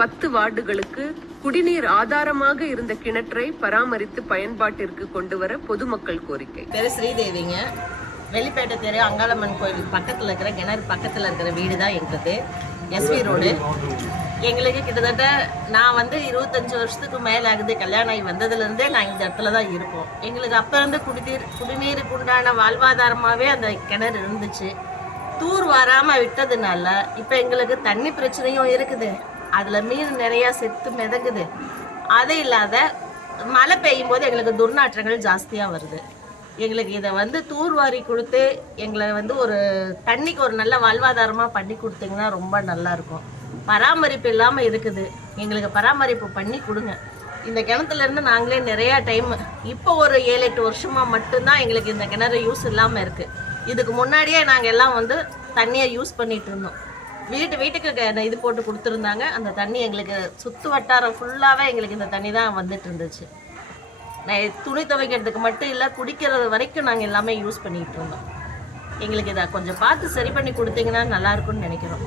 பத்து வார்டுகளுக்கு குடிநீர் ஆதாரமாக இருந்த கிணற்றை பராமரித்து பயன்பாட்டிற்கு கொண்டு வர பொதுமக்கள் கோரிக்கை. பேரு ஸ்ரீதேவிங்க. வெள்ளிப்பேட்டை தெரு அங்காளம்மன் கோயில் பக்கத்தில் இருக்கிற கிணறு பக்கத்தில் இருக்கிற வீடு தான் எங்களுக்கு. SV road. எங்களுக்கு கிட்டத்தட்ட நான் வந்து இருபத்தஞ்சு வருஷத்துக்கு மேலே ஆகுது கல்யாணம் ஆகி வந்ததுலேருந்தே நான் இந்த இடத்துல தான் இருப்போம். எங்களுக்கு அப்போ இருந்து குடிநீர் குடிநீருக்கு உண்டான வாழ்வாதாரமாகவே அந்த கிணறு இருந்துச்சு. தூர் வராமல் விட்டதுனால இப்போ எங்களுக்கு தண்ணி பிரச்சனையும் இருக்குது. அதில் மீன் நிறையா செத்து மிதக்குது. அது இல்லாத மழை பெய்யும் போது எங்களுக்கு துர்நாற்றங்கள் ஜாஸ்தியாக வருது. எங்களுக்கு இதை வந்து தூர்வாரி கொடுத்து எங்களை வந்து ஒரு தண்ணிக்கு ஒரு நல்ல வாழ்வாதாரமாக பண்ணி கொடுத்தீங்கன்னா ரொம்ப நல்லா இருக்கும். பராமரிப்பு இல்லாமல் இருக்குது. எங்களுக்கு பராமரிப்பு பண்ணி கொடுங்க. இந்த கிணத்துலேருந்து நாங்களே நிறையா டைம் இப்போ ஒரு ஏழு எட்டு வருஷமாக மட்டும்தான் எங்களுக்கு இந்த கிணறு யூஸ் இல்லாமல் இருக்குது இதுக்கு முன்னாடியே நாங்கள் எல்லாம் வந்து தண்ணியை யூஸ் பண்ணிகிட்டு இருந்தோம். வீட்டு வீட்டுக்கு க- இது போட்டு கொடுத்துருந்தாங்க. அந்த தண்ணி எங்களுக்கு சுற்று வட்டாரம் ஃபுல்லாகவே எங்களுக்கு இந்த தண்ணி தான் வந்துட்டு இருந்துச்சு. நான் துணி துவைக்கிறதுக்கு மட்டும் இல்லை குடிக்கிறது வரைக்கும் நாங்கள் எல்லாமே யூஸ் பண்ணிகிட்டு இருந்தோம். எங்களுக்கு இதை கொஞ்சம் பார்த்து சரி பண்ணி கொடுத்தீங்கன்னா நல்லாயிருக்கும்னு நினைக்கிறோம்.